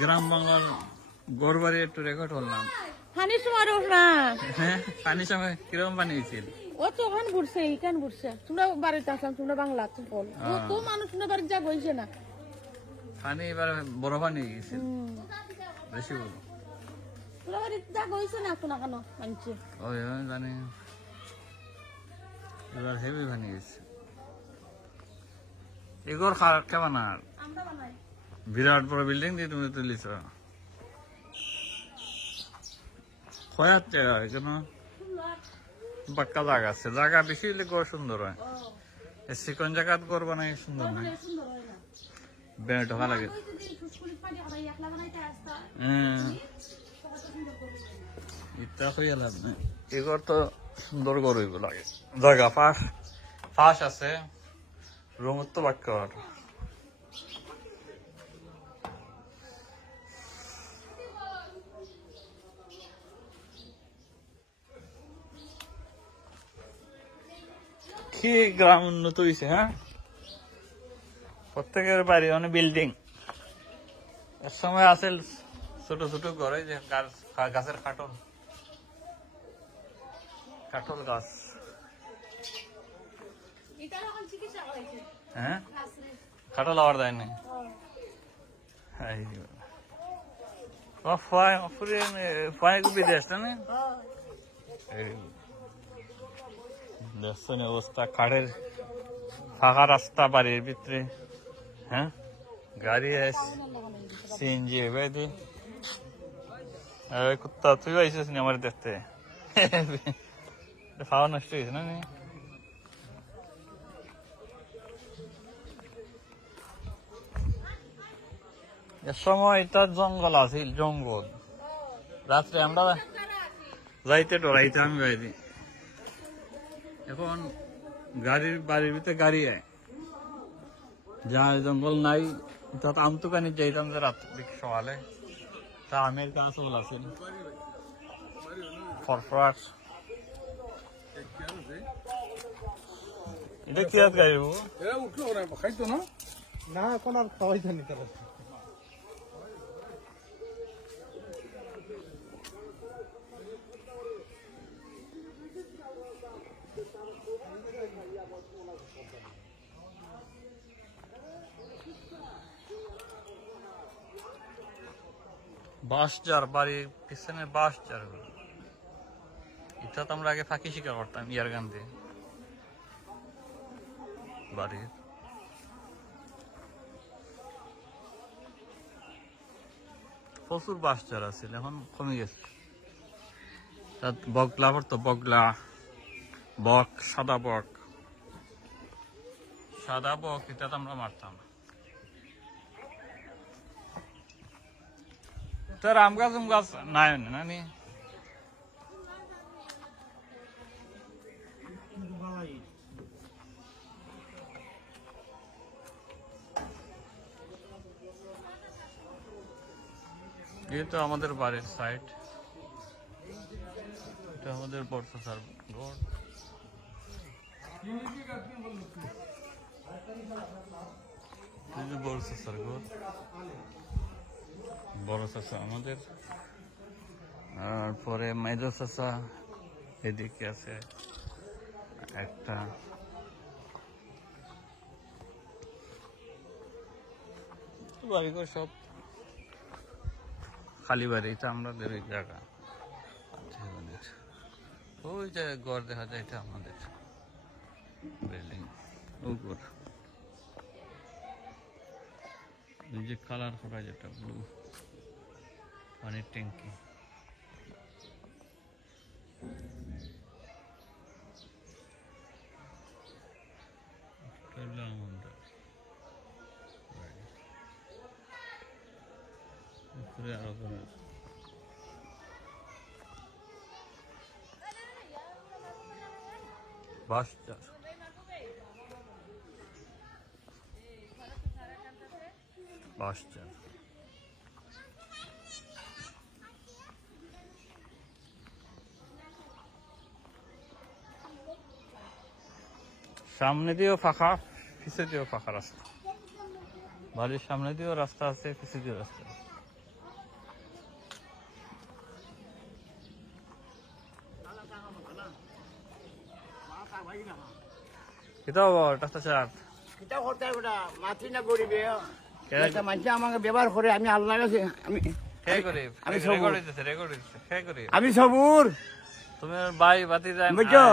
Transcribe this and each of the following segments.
গ্রাম বাংলার গড়বাড়ি একটু রেকর্ড করলাম। পানির সময় না হ্যাঁ, পানির সময় কিরকম পানি হয়েছিল? ও তো ওখান ঘুরছে এইখান ঘুরছে। তোমরা বাড়িতে আসলাম, তোমরা বাংলা বল তো মানুষ বাড়ি যা বলছে না পানি এবার বড় পানি গেছে বেশি বড়। তোমরা বাড়ি যা বলছে না শোনা কেন মানছে ওই আমি জানি এবার হেভি পানি গেছে। এগোর খারাপ কেমন আর আমরা বানাই বিরাট বড় বিল্ডিং দিয়ে তুমি তুলিছ খয়ার জায়গা কেন পাক্কা জায়গা আছে, জায়গা বেশি হলে গড় সুন্দর হয়। চিকন জায়গাত গড় বানাই সুন্দর নয়, বেড়ে ঢোকা লাগে। ইটা হয়ে লাভ নেই, এগর তো সুন্দর গড় হইব লাগে। জায়গা ফাঁস আছে, রুমত তো বাক্য কি গ্রাম উন্নত হয়েছে। হ্যাঁ, প্রত্যেকের বাড়ি অনেক বিল্ডিং। এর সময় আছে ছোট ছোট ঘরে যে গাছের কাঠল গাছ। হ্যাঁ, কাঠল আবার দেয় না। বিদেশ না দেখছেন অবস্থা, কাঠের ফাঁকা রাস্তা বাড়ির ভিতরে। হ্যাঁ, গাড়ি সিএনজি এবার কুত্তা তুই আইসিস নি আমার দেখতে? খাওয়া নষ্ট হয়েছে না? এর সময় এটা জঙ্গল আছিল, জঙ্গল। রাত্রে আমরা যাইতে ডরাইতাম গাড়ি। এখন বাড়ির ভিতরে গাড়ি আয়, যা জঙ্গল নাই। তাত আমতুকানি যাইতাম যে রাত্রি সকালে, তা আমের গাছ ওগুলো আছিল ফরফরাট। এটা কি গাড়ি উঠলো খাইতো না না এখন আর খাওয়াই জানি তারা। বাঁশঝাড়, বাড়ির পিছনে বাঁশঝাড়। এটা তো আমরা আগে ফাঁকি শিকার করতাম ইয়ার গান দিয়ে। বাড়ির প্রচুর বাঁশঝাড় আছিল, এখন কমে গেছে। বগলা পড়তো, বগলা, বক, সাদা বক এটা তো আমরা মারতাম। তোর আম গাছ নাই নানি? এই তো আমাদের বাড়ির সাইড, এটা আমাদের বড় চাচার ঘর। বড় চাচার ঘর, বড় চাচা আমাদের। আর পরে মেজো চাচা এদিকে আছে একটা। বাড়িঘর সব খালি বাড়ি, এটা আমাদের ওই জায়গা। ওই যে ঘর দেখা যায়, এটা আমাদের বিল্ডিং। উপর এই যে কালার করা যেটা ব্লু পানির ট্যাঙ্কি। উপরে আরো বাঁশঝাড়। সামনে দিয়েও ফাঁকা, পিছে দিয়েও ফাঁকা রাস্তা। বাড়ির সামনে দিয়েও রাস্তা আছে, পিছু দিয়েও রাস্তা আছে। কিতা খবর ডাক্তার সাহেব? কিতা করতে হবে ওটা মাতৃ না গরিবে কে- একটা মানুষ আমাকে ব্যবহার করে আমি আল্লাহ কাছে কে গরিব? আমি রেকর্ড হইতেছে, রেকর্ড হইতেছে। কে গরিব? আমি সবুর তুমি ভাই বাতি যায় বুঝছো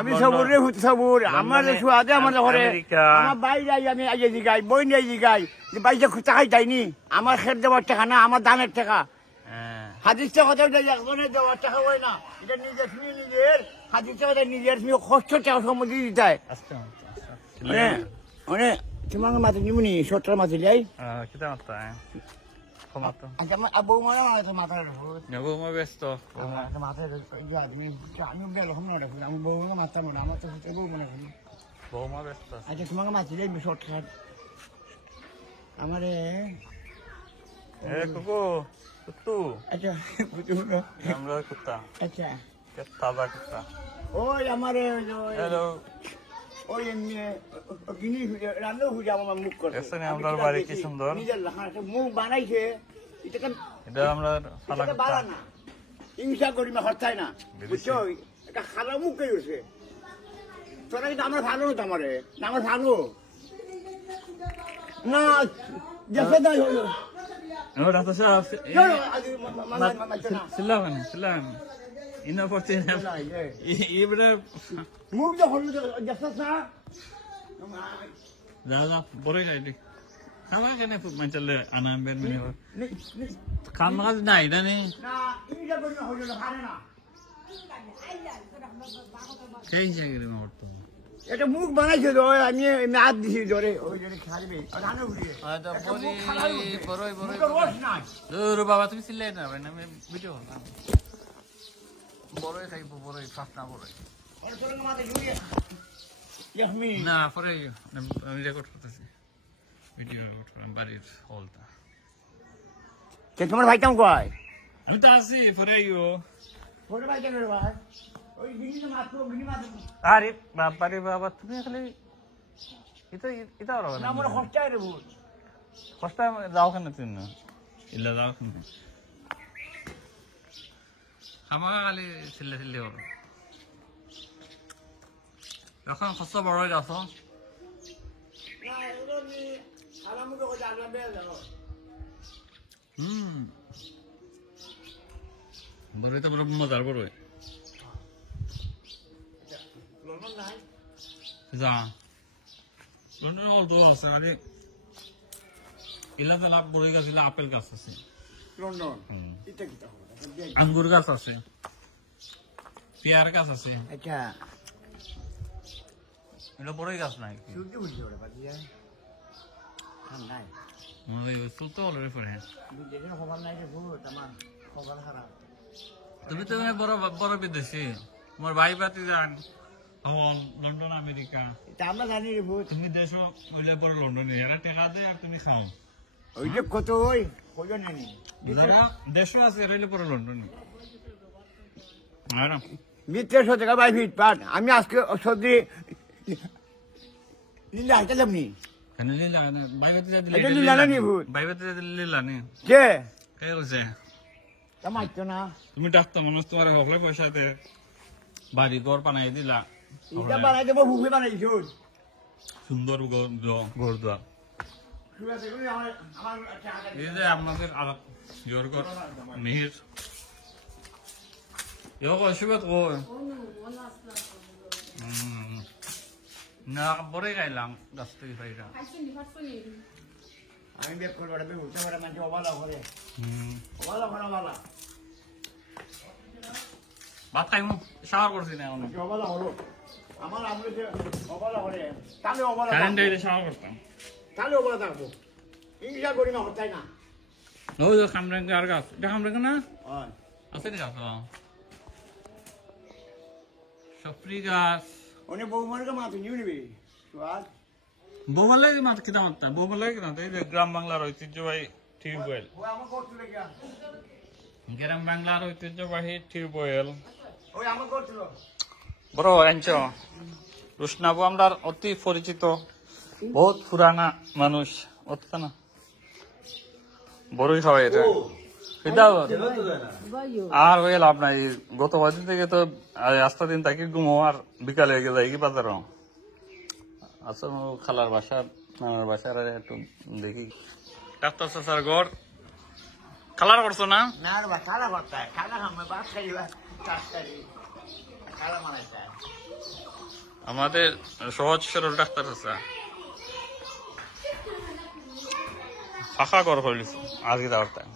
আমি সবুর রে হুত সবুর আমার দেশু আছে আমার ঘরে আমেরিকা। আমার বাই যাই আমি আইয়ে জিগাই বই নেই জিগাই যে বাইরে টাকাই যায়নি আমার খেত দেওয়ার টাকা না আমার দানের টাকা হ্যাঁ। হাদিস টাকা একজনের দেওয়ার টাকা হয় না এটা নিজের তুমি নিজের হাদিস টাকা নিজের তুমি কষ্ট টাকা সম্মতি দিতে হয় আস্তে আস্তে, আস্তে। মানে মানে তোমার মাথা নিবনি সত্তর মাথা যাই কিতা মাত্রা? ক্ষমাতো আচ্ছা বউ মারা মাথা বৌমা ব্যস্ত। আমি গেল আমি বউ মারতাম না আমার তো বউ মনে করি বৌমা ব্যস্ত আছে। আচ্ছা তোমাকে মারছিলে শর্টকাট আমারে এ কুকু, কুত্তু। আচ্ছা আমরা কুত্তা, আচ্ছা কে তাজা কুত্তা। ওই আমারে হ্যালো, ওই গিনি রান্না খুঁজে আমার মুখ করে দেখছেন আপনার বাড়ি কি সুন্দর? নিজের মুখ বানাইছে এটা আমরা ফালা এটা কুত্তা। বাড়া না হিংসা করি না হরতাই না বুঝেছি। বুঝছো এটা খারাপ মুখ কে উঠছে তোরা কিন্তু আমার ভালো হতো আমারে না আমার ভালো না দেখে তাই হলো ও ডাক্তার সাহেব, চলো আজ মাঝে না সিল্লাবেন, সিল্লাবেন। ইনা পড়ছে না। এবারে মুখ যা হলো দেখছ না দাদা বড় গাইডি। খাওয়া কেন মানচালে আনাম বের মিনি হল। কাম কাজ নাই না নি। না হিংসা করি না হলো ভালো না সেই জায়গায় মরতো। এটা মুখ বানাইছে তো আমি হাত দিছি ধরে ওই জন্য খাইবে রান্না ঘুরিয়ে বড়ই রস নাই দূর বাবা, তুমি সিল্লাই না ভাই, আমি ভিডিও করলাম। বড়ই খাইবো, বড়ই ফাফনা বড়ই। আর তোর মাথা ঘুরিয়ে ইয়াহমি না পরে আমি রেকর্ড করতেছি, ভিডিও রেকর্ড করলাম বাড়ির হলটা। কে তোমার ভাইটাম কয় আমি তো আছি পরে ছোট ভাইটা করে ভাই ওই গিনি না মাত্র গিনি মাত্র আরে বাবারে বাবা, তুমি খালি এটা এটা হবে না না। মোর খরচায় রে ভূত কষ্ট যাও কেন তুমি না ইল্লা যাও কেন আমাকে খালি চিল্লে চিল্লে করো। এখন কষ্ট বড় হয়ে যাচ্ছ। না এগুলো নি আরামুকে কই জানা বে যাও বড়ই তো বড় মজার বড়ই। লন্ডন নাই যা লন্ডন অল্প আছে আরে ইলা তালা বড়ই গাছ, ইলা আপেল গাছ আছে, লন্ডন এটা কি তা হবে আঙ্গুর গাছ আছে, পেয়ার গাছ আছে। আচ্ছা এটা বড়ই গাছ নাই। সূর্য উঠছে ওরে বাকি যায় ঠান্ডাই চলতে অলরেডি পরে। যেখানে খবর নাই রে ভূত আমার খবর খারাপ তুমি তো বড় বড় বিদেশি, তোমার ভাই বাতি যান লন্ডন আমেরিকা, এটা আমরা জানি রে ভূত তুমি দেশও ওইলে বড় লন্ডনে এরা টেকা দেয় আর তুমি খাও। ওই যে কত ওই কইও নেনি দেশও আছে এরাইলে বড় লন্ডনে। ম্যাডাম মিত্রের 100 টাকা বাই ফিট পাট আমি আজকে সর্দি নিলে হাইতে যাবনি কেন লিলা ভাই বাতি যা এটা লিলা না নি ভূত ভাই বাতি যা লিলা নি কে কে বলছে? মাইতো না তুমি ডাক্তার মানুষ, তোমার হকলে পয়সাতে বাড়ি ঘর বানাই দিলা, এটা বানাই দেবো ভুগে বানাই দিছো সুন্দর ঘর দুয়ার। এই যে আপনাদের ইয়োর ঘর মিহির অসুবিধা কই না বড়ই খাইলাম গাছ থেকে খাইলাম। আমি বেক করবো এটা উঠতে পারে মানে অবালা করে অবালা করে অবালা ভাত খাইমু, শাওয়ার করছি না এখন। অবালা হলো আমার আমরা যে অবালা করে তাহলে অবালা কারেন্ট আইলে শাওয়ার করতাম। তাহলে অবালা থাকবো হিংসা করি না হতাই না ওই যে খামরেঙ্গা আর গাছ, এটা খামরেঙ্গা না হয় আছে নি গাছ? সফরি গাছ অনেক বৌমানকে মাথা নিয়ে নিবি সুয়াদ বৌমালাই মাছ কিনা মারতাম, বৌমালাই কিনা এই যে গ্রাম বাংলার ঐতিহ্যবাহী টিউবওয়েল, ওই আমার করছিল গিয়া গ্রাম বাংলার ঐতিহ্যবাহী টিউবওয়েল ওই আমার করছিল বড় আনছ রুশনাবু আমরা অতি পরিচিত, বহুত পুরানা মানুষ, অতটা না বড়ই খাওয়াই এটা আর হয়ে লাভ নাই গত কদিন থেকে তো আস্তা দিন তাকে ঘুমো আর বিকালে গেলে কি বাজার আচ্ছা খালার বাসার নানার বাসার একটু দেখি ডাক্তার চাচার ঘর খালার করছো না না রে বা খালা করতে খালা খামে বাস খাই চাষ করি খালা মানাইতে আমাদের সহজ সরল ডাক্তার চাচা ফাঁকা ঘর করলিস আজকে যাওয়ার টাইম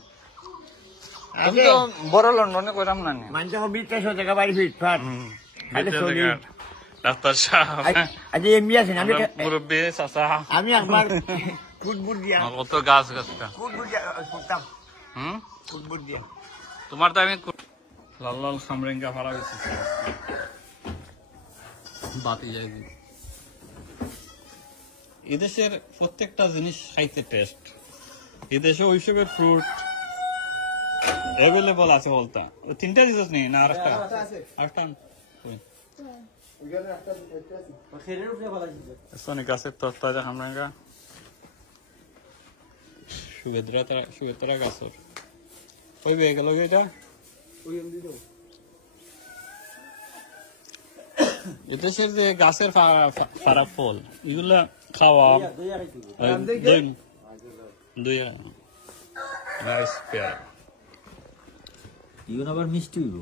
আমি তো বড় লন্ডনে কইরাম না মানুষ 20-30 টাকা বাড়ি ফিট ফাট ডাক্তার সাহেব আজ এমবি আছেন মুরব্বী চাচা আমি একবার ফুটবল দিয়া কত গাছ গাছটা ফুটবল দিয়া ফুটতাম হুম ফুটবল দিয়া তোমার তো আমি লাল লাল সামরেঙ্গা ফারা হয়েছে বাতি যাই এদেশের প্রত্যেকটা জিনিস খাইতে টেস্ট এদেশে ওইসবের ফ্রুট অ্যাভেলেবল আছে বলতা 3টা জিনিস নেই না আরেকটা সোনি গাছের তরতাজা হামরাঙ্গা সুগেতরা গাছর ওই বেয়ে গেল এটা এদেশের যে গাছের ফারাক ফল এগুলা খাওয়া ইউন আবার মিষ্টি হইব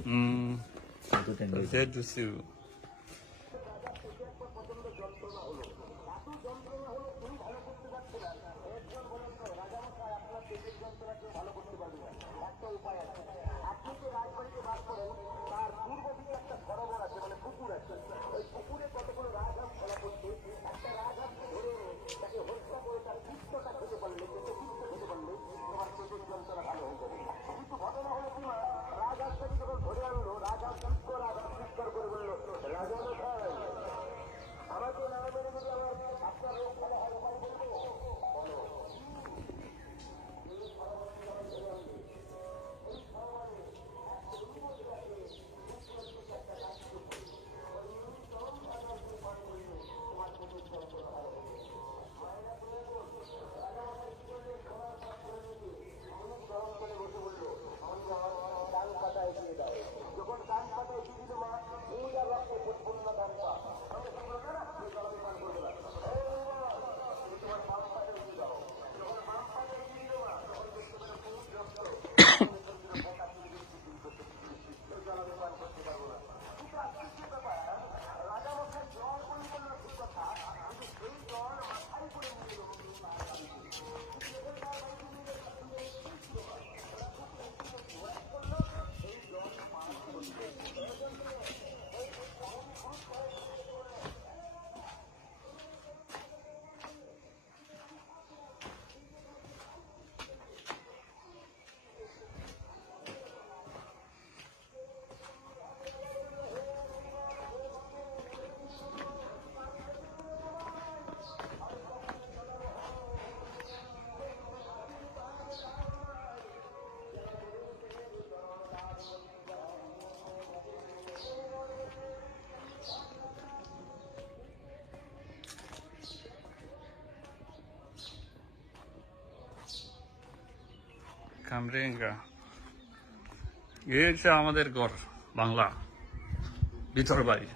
কামরেঙ্গা এই হচ্ছে আমাদের ঘর বাংলা ভিতর বাড়ি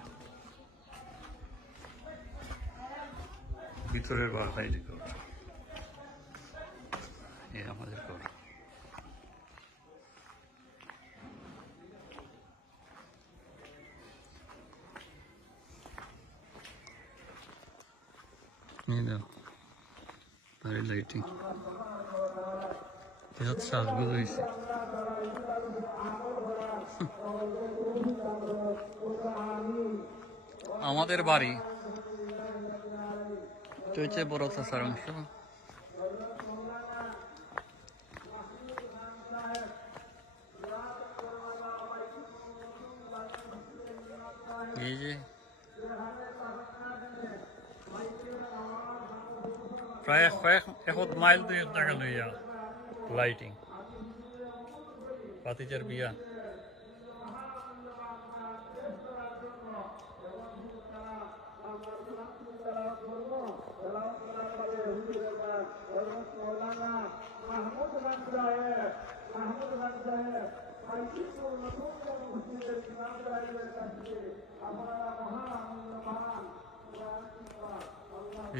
ভিতরের বাড়ি ঘর এই আমাদের ঘর লাইটিং সাজগুজ হয়েছে আমাদের বাড়ি তো হচ্ছে বড় চাষার অংশ এই যে প্রায় 1 মাইল 2 টাকা লইয়া লাইটিং বাতিজার বিয়া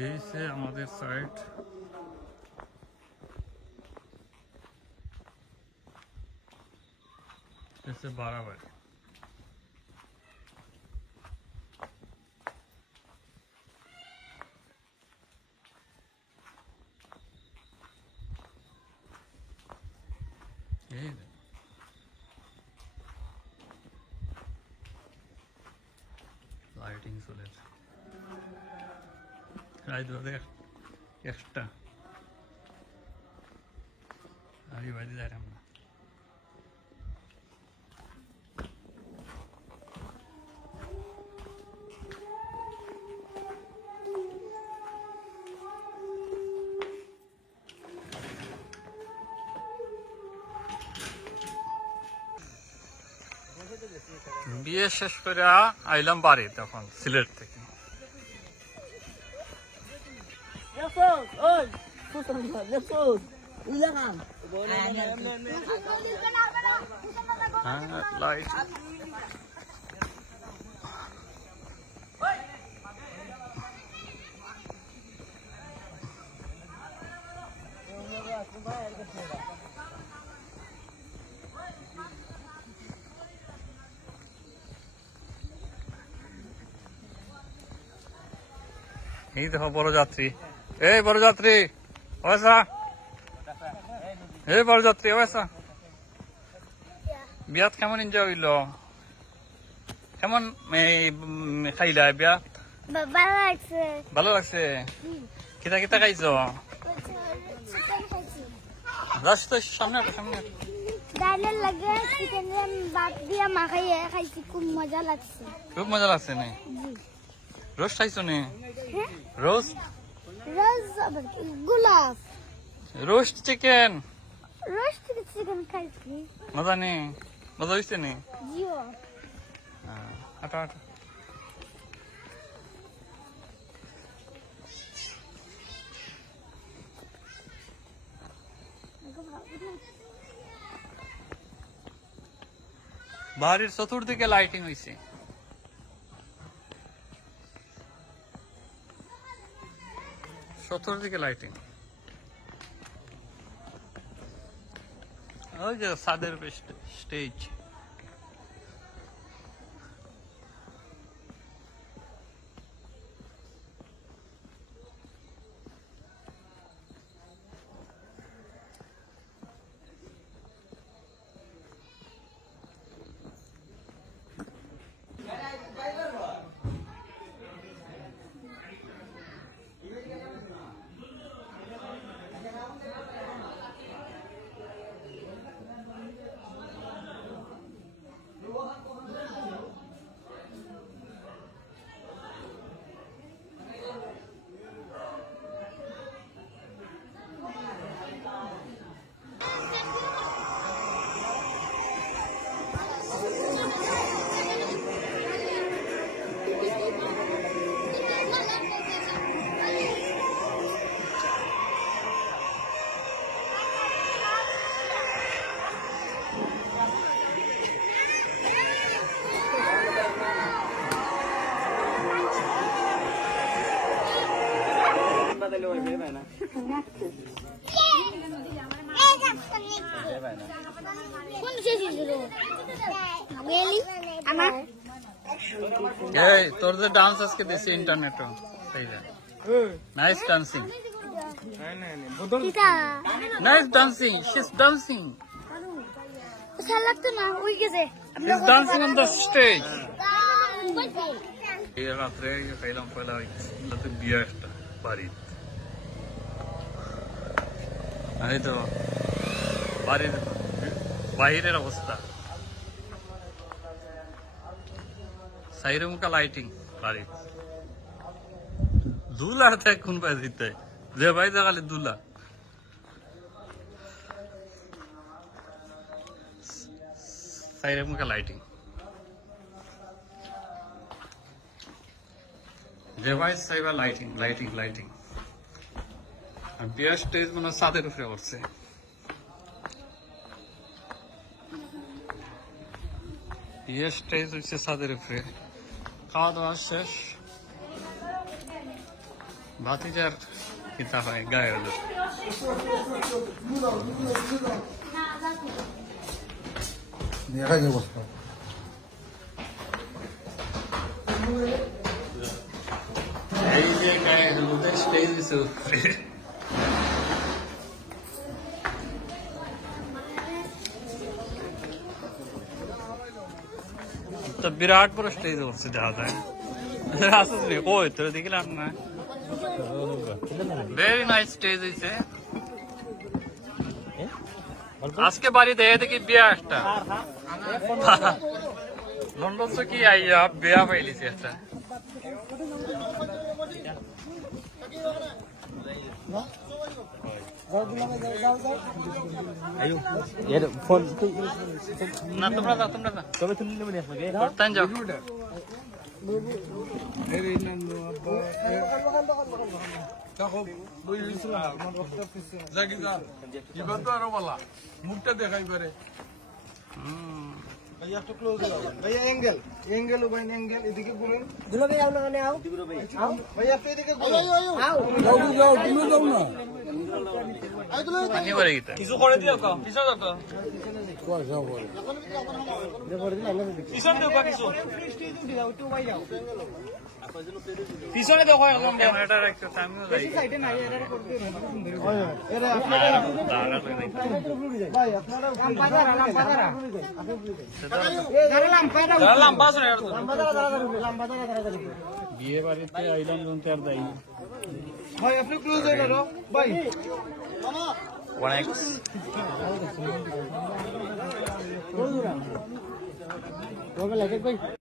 এই সে আমাদের সাইট। এসে বাড়াবাড়ি এই লাইটিং চলেছে রাইত বাজে একটা আমি বাড়ি যাইলাম না। বিয়ে শেষ করে আইলাম বাড়ি তখন সিলেট থেকে। লাইট এই দেখো বড় যাত্রী, এই বড় যাত্রী ওয়েসা, এই বড় যাত্রী ওয়েসা। বিয়াত কেমন এনজয় হইল? কেমন খাইলা বিয়াত? ভালো লাগছে। ভালো লাগছে? কিতা কিতা খাইছো? রাস তো সামনে সামনে ডালের লাগে চিকেন ভাত দিয়ে মাখাইয়ে খাইছি, খুব মজা লাগছে। খুব মজা লাগছে না? রোস্ট খাইছো নি? রোস্ট গোলাপ রোস্ট চিকেন রোস্ট চিকেন খাইছি। মজা নেই? মজা হয়েছে নি? জিও হাঁটো হাঁটো। বাড়ির চতুর্দিকে লাইটিং হয়েছে। চতুর্দিকে লাইটিং। ওই যে ছাদের স্টেজ। এই তোর যে ডান্স আজকে দিছি ইন্টারনেটে, সেইটা nice dancing, nice dancing, she is dancing, লাগতো না ওই গেছে she is dancing on the stage. এই রাত্রে খাইলাম পয়লা হইছে বিয়ে একটা বাড়িতে। এই তো বাড়ির বাহিরের অবস্থা, সাইরুমকা লাইটিং বাড়ির। দুলা থাকে কোন পায়ে দিতে যে ভাই দেখালে দুলা। সাইরুমকা লাইটিং যে ভাই সাইবা লাইটিং লাইটিং লাইটিং। আর বিয়ার স্টেজ মানে ছাদের উপরে করছে। ইয়ে স্টেজ হচ্ছে ছাদের উপরে। খাওয়া দাওয়া শেষ, ভাতিজার কিতা হয় গায়ে হলো। এই যে গায়ে হলুদের স্টেজ হচ্ছে উপরে। তো বিরাট বড় স্টেজ হচ্ছে দেখা যায়। আসলে কই তোর দেখলাম না। ভেরি নাইস স্টেজ হয়েছে। আজকে বাড়িতে দেখি বিয়া একটা লন্ডন তো কি আইয়া বিয়া পাইলিছে একটা। না তোমরা যাও, তোমরা যাও, তবে তুমি করতেন যাও। মুখটা দেখাই পারে ভাইয়া এঙ্গেল এঙ্গেল ভাই এঙ্গেল এদিকে বলুন দুলো ভাই আও না আও ভাইয়া আপনি এদিকে বলুন যাও তুমি যাও না পানি ভরে গেছে। কিছু করে দিও কা পিছা যাও কা পিছন দিও কা কিছু পিছনে দেখো একদম ক্যামেরাটা রাখছো, আমিও যাই। সাইডে নাই এরা করতে এরা দাঁড়া করে দেখি। ভাই আপনারা লাম্পাদারা বিয়ে বাড়িতে আইলাম জনতে আর যাই। ভাই আপনি ক্লোজ হয়ে গেল ভাই অনেক ভাই